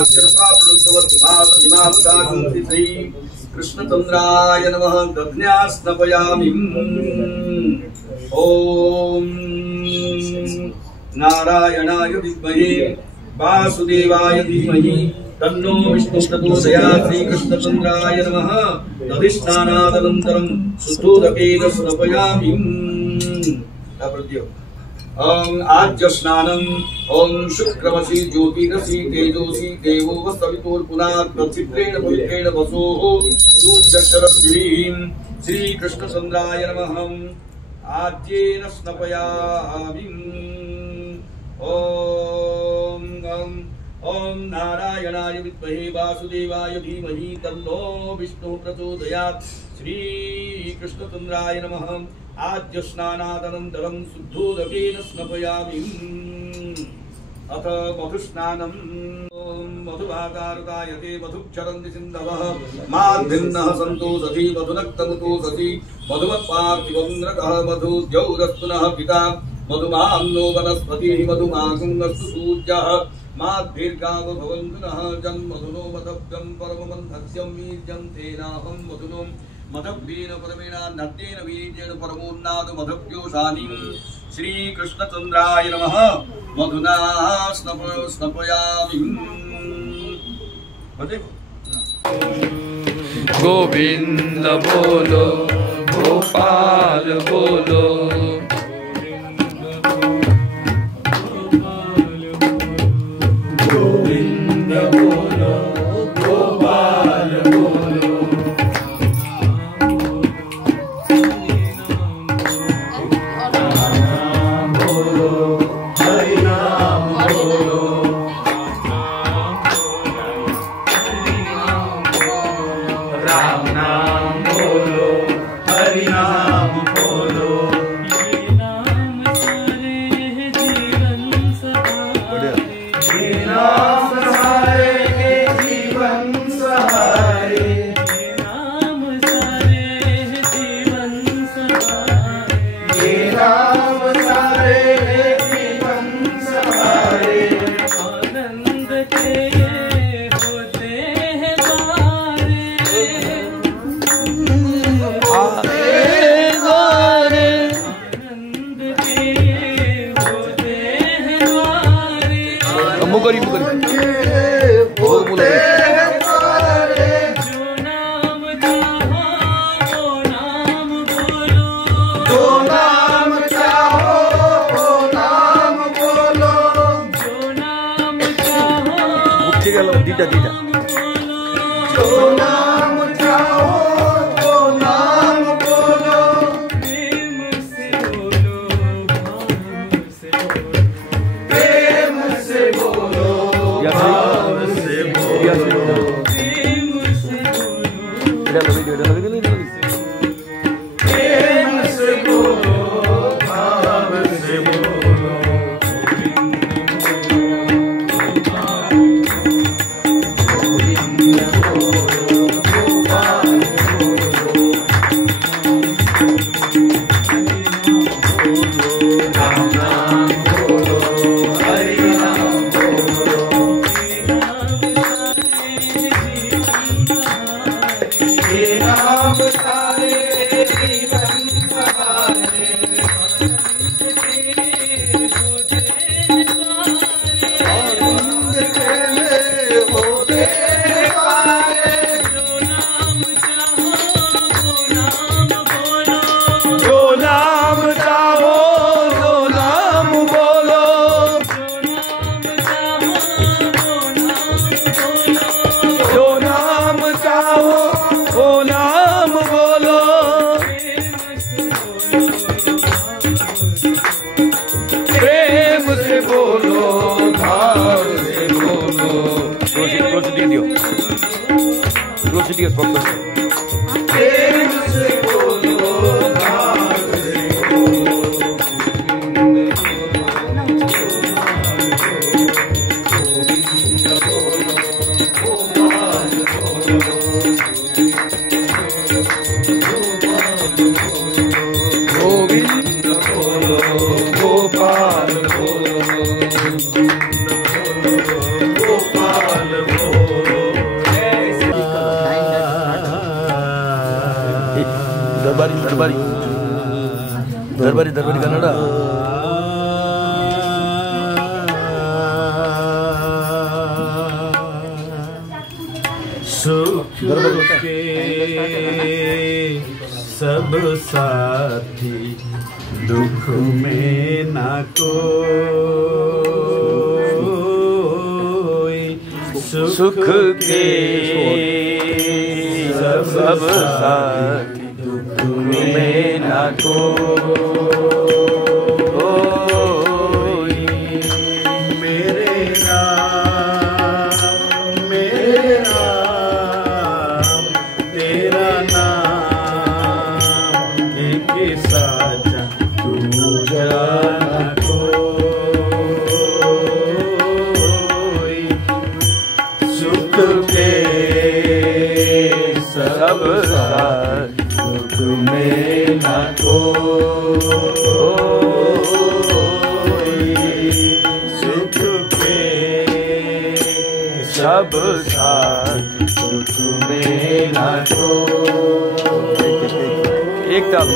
श्री कृष्णचंद्राय नमः दध्न्या स्नपयामि। ओम नारायणाय विद्महे वासुदेवाय धीमहि तन्नो विष्णु प्रचोदयात्। श्री कृष्णचंद्राय नमः दधिष्ठानादनन्तरं शुद्धोदकेन स्नपयामि। ओम आज्य स्नानम ओम शुक्रमसि ज्योतिरसि तेजोसि देवो वस्तवितोर्पुनात् प्रचित्रेण पवित्रेण वसोः सूर्यशरश्रीं श्री कृष्णचंद्राय नमः आज्येन स्नपयामि। ओम ओम नारायणाय विद्महे वासुदेवाय धीमहि तन्नो विष्णु प्रचोदयात्। श्री कृष्णचंद्राय नमः आद्य स्नानादनन्तरं शुद्धोदकेन स्नपयामि। अथ मधुस्नानम्। मधुवाकारुकायते मधुक्षरन्ति सिन्धवः माद्भिन्नः सन्तु सखी मधुनक्तमुतो सखी मधुमत्पार्थिवं नरकः मधुद्यौरस्तु नः पिता मधुमाम्नो वनस्पतिः मधुमागुङ्गस्तु सूर्यः माद्भिर्गावो भवन्तु नः जन्मधुनो मधव्यं परममन्थस्यं वीर्यं तेनाहं मधुनो मधव्येन परमेण नद्येन वीर्येण परमोन्नाद मधव्योषानि। श्री कृष्णचंद्राय नमः मधुना स्नपयामि। गोविंद बोलो गोपाल बोलो गोविंद बोलो गोपाल बोलो राम नाम बोलो हरि नाम बोलो ये नाम सारे जीवन सहारे ये नाम सारे के जीवन सहारे ये नाम सारे जीवन सहारे ये नाम सारे जीवन सहारे आनंद के होते हैं सारे मुकरी जो नाम चाहो वो नाम बोलो जो नाम चाहो वो नाम बोलो जो नाम चाहो दीटा दीटा जो नाम चाहो वो नाम बोलो प्रेम से बोलो भाव से बोलो प्रेम से बोलो भाव से बोलो प्रेम से बोलो प्रेम से बोलो भाव से बोलो राम नाम बोलो हरि नाम बोलो ये नाम सारे जीवन सहारे आनंद के होते सारे जो नाम चाहो वो नाम बोलो जो नाम चाहो वो नाम बोलो जो नाम चाहो वो नाम बोलो प्रेम से बोलो भाव से बोलो प्रेम से बोलो भाव से बोलो गोविंद बोलो गोपाल बोलो गोपाल बोलो दरबारी दरबारी दरबारी कन्नड सुख के सब साथी दुख में ना कोई सुख के सब साथी दुख में ना कोई मेरे नाम तेरा नाम एक साचा तू जाना कोई सुख के सब साथी दुख में ना कोई सुख के सब साथी दुख में ना कोई। एक ताल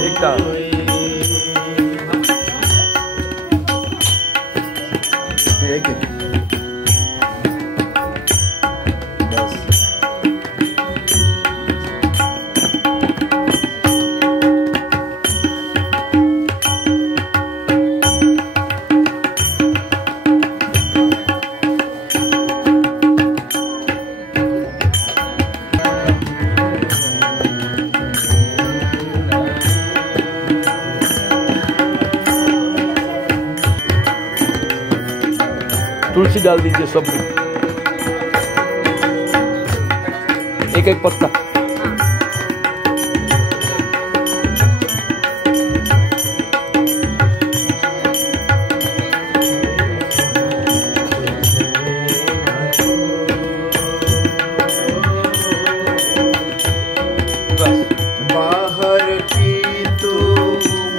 तुलसी डाल दीजिए सब में, एक एक पत्ता। बाहर की तो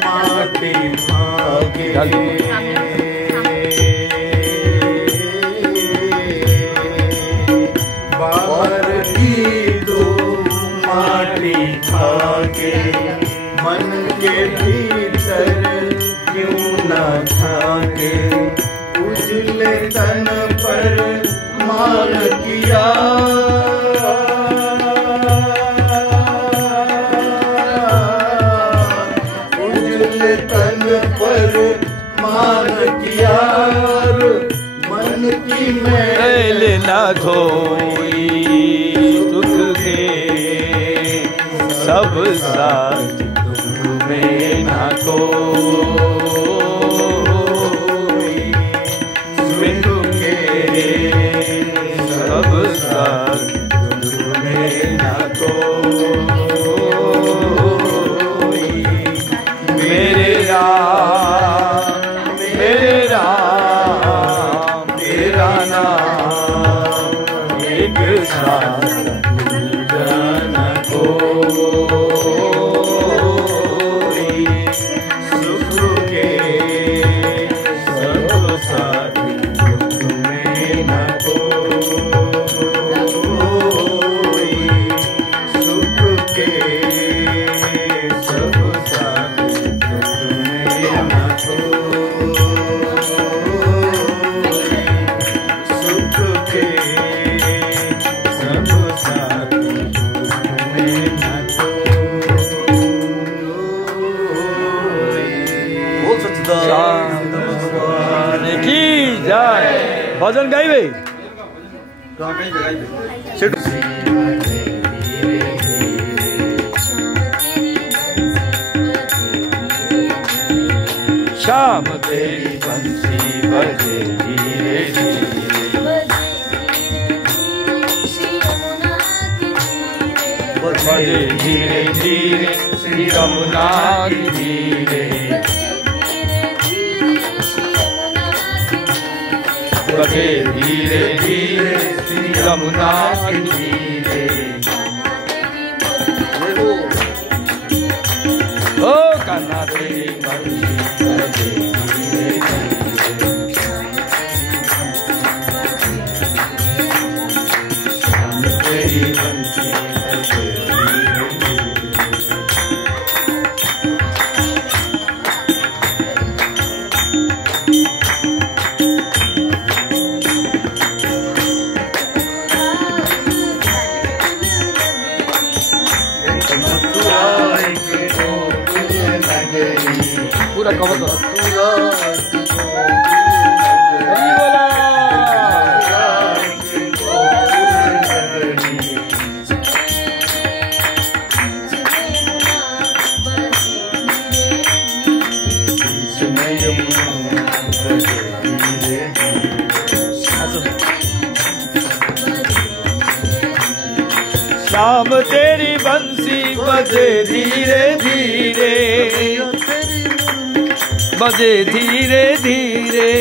माटी भागे बाहर की तो माटी भागे मन के भीतर क्यों ना झांके उजले तन पर मान किया तन पर मान किया मन की मैल ना धोई सुख के सब साथी दुख में ना कोई सुख के सब साथी दुख में ना कोई। मेरे राम तेरा नाम एक साथ जाना कोई सुख के सब साथी दुख में ना कोई सुख के सब साथी दुख में ना सुख के सब साथी दुख में ना बोल सच्चिदानंद भगवान की जय। भजन गाइबे शाम तेरी बंसी बजे धीरे धीरे बजे धीरे धीरे श्री यमुना की धीरे बजे धीरे धीरे श्री यमुना की धीरे। ओ कान्हा तेरी बंसी बजे धीरे धीरे शाम तेरी बंसी बजे धीरे धीरे पूरा कवर करो। श्याम तेरी बंसी बजे धीरे धीरे, बजे धीरे धीरे।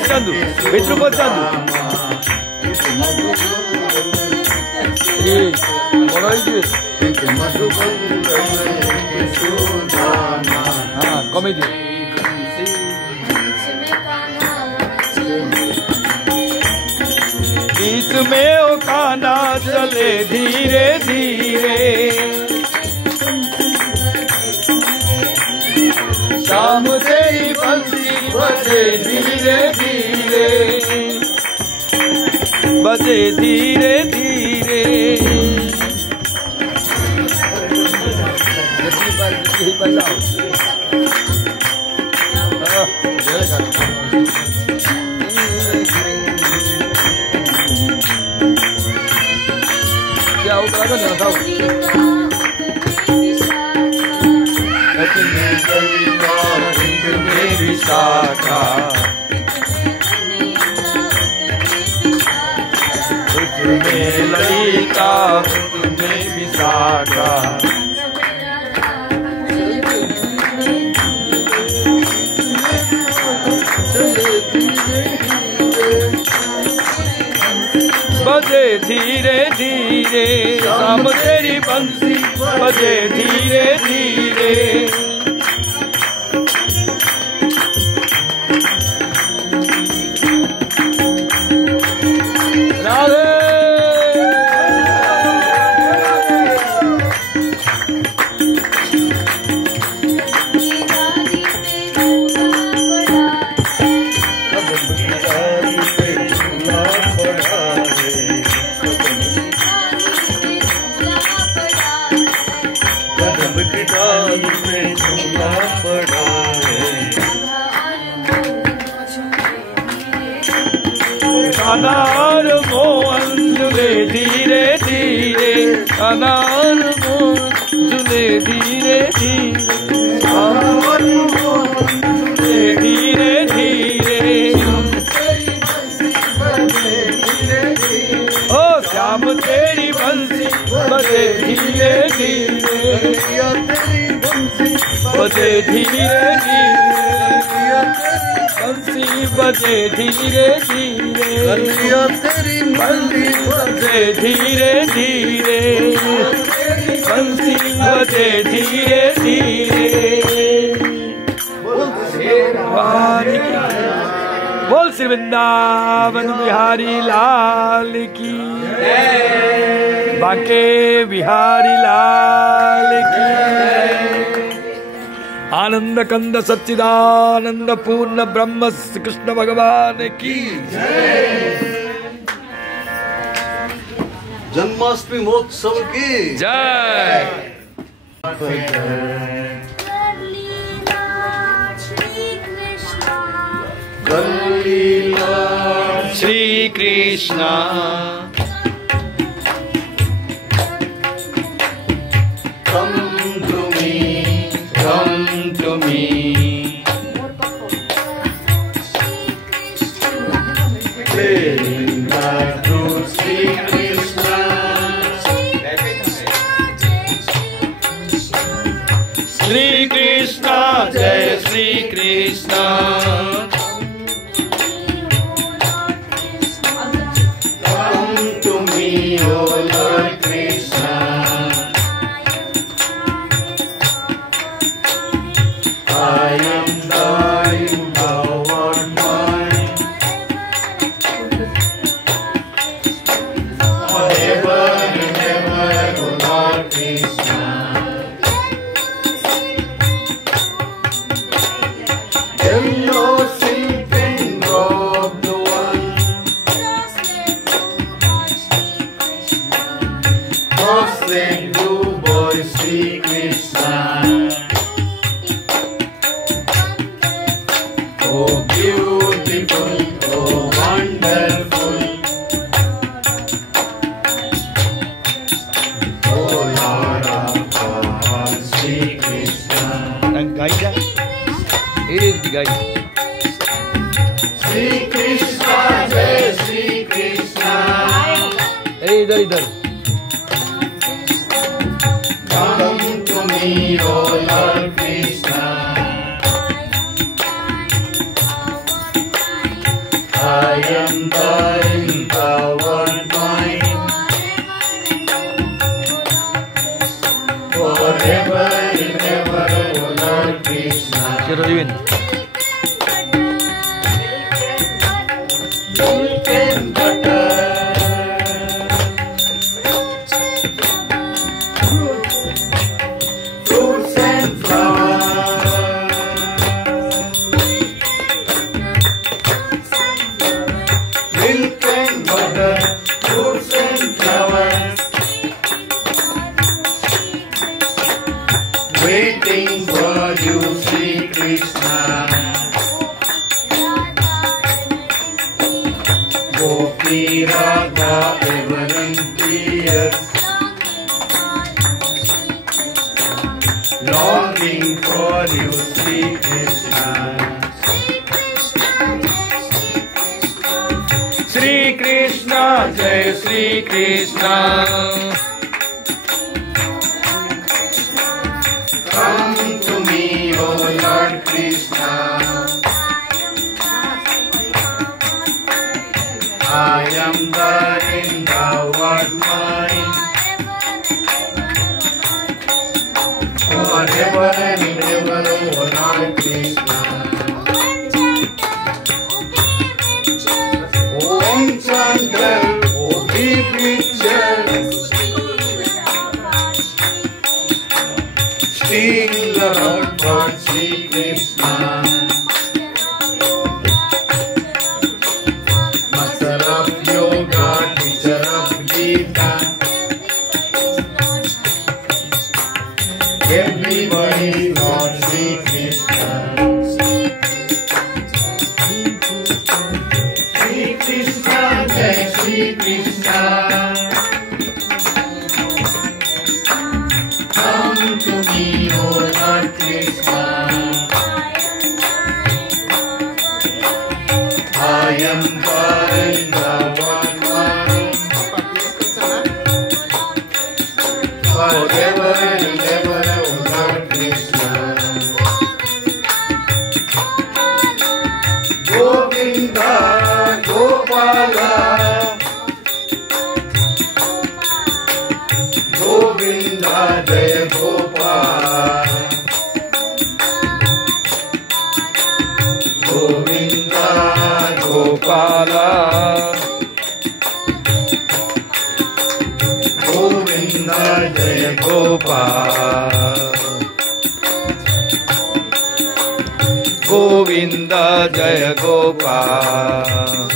चंदू मित्र को चंदू हाँ कॉमेडी बीच में ओ कान्हा चले धीरे धीरे, शाम तेरी बंसी बजे धीरे धीरे, बजे धीरे धीरे। क्या होगा ना बताओ। विशाखा में ललिता में विशाखा, बजे धीरे धीरे, शाम तेरी बंसी बजे धीरे धीरे। राधे अनार मोहन झूले धीरे धीरे, अनार मोहन झूले धीरे धीरे, अनार मोहन झूले धीरे धीरे। ओ श्याम तेरी बंसी बजे धीरे धीरे, बजे धीरे धीरे, बंसी बजे धीरे धीरे, तेरी बंसी बजे धीरे धीरे, बंसी बजे धीरे धीरे। बोल श्री वृंदावन बिहारी लाल की, बांके बिहारी लाल की। आनंद कंद सच्चिदानंद पूर्ण ब्रह्म श्री कृष्ण भगवान की जन्माष्टमी महोत्सव की जय। Shri Krishna Shri Krishna, Jai Shri Krishna. Come to me, O Lord Krishna. I am thine, thou art mine. Forever and ever, O Lord Krishna. Hello. Oh beautiful, oh wonderful, oh Lord of God, Sri Krishna. And guide. Here is the guide. Sri Krishna, Jai Sri Krishna. Hey, idhar. Come to me, oh Lord Krishna. I am thine, thou art mine. Forever and ever, oh Lord Krishna. Shirodivin. Milk and butter, fruits and flowers, milk and butter, fruits and flowers, waiting for you, Sri Krishna. Gopi Radha ever in tears, longing for you, Sri Krishna. Sri Krishna, Jai Sri Krishna. Come to me, O Lord Krishna. I am thine, thou art mine. Forever and ever, O Lord Krishna. O enchanter, O bewitcher, still Lord God Sri Krishna. Master of yoga, teacher of Gita, everybody Lord Sri Krishna. Sri Krishna, Jai Sri Krishna. Come to me, O Lord Krishna. I am thine, thou art mine. Forever and ever, O Lord Krishna. Govinda, Gopala, Govinda, Jaya Gopal. Govinda, Gopala. Govinda, Jaya Gopal. Govinda, Jaya Gopal.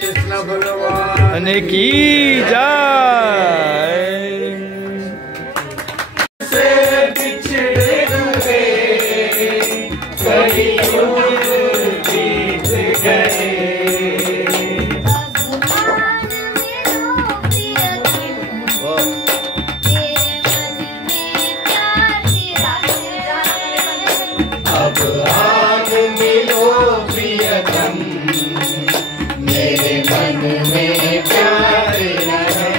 Krishna Bhagavan Ane ki jai. से बिछड़े हुए कई युग बीत गए। अब आन मिलो प्रियतम, मेरे मन में प्यार रहे।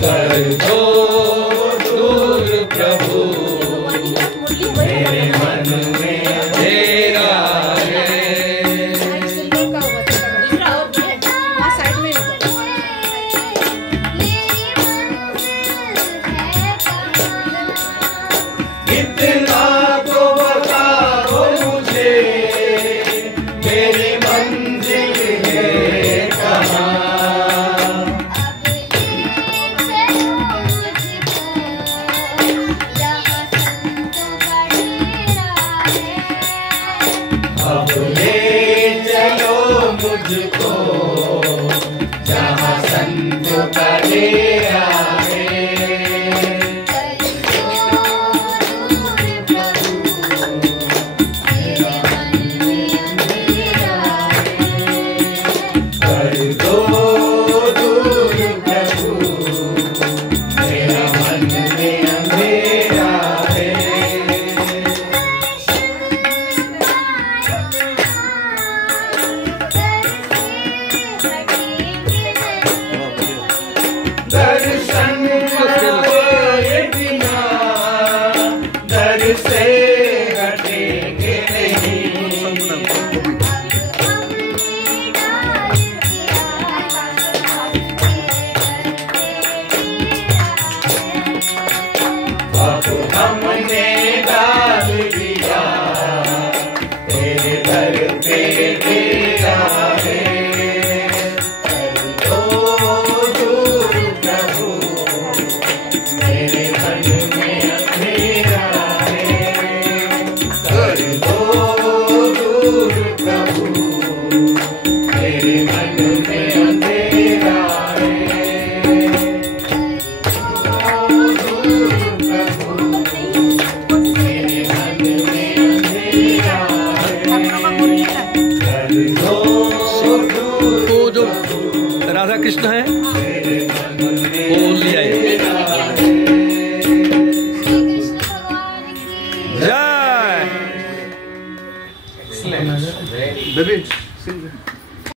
कर दो दूर प्रभु, मेरे मन में अंधेरा है। जहाँ संत पढ़े आए। कर दो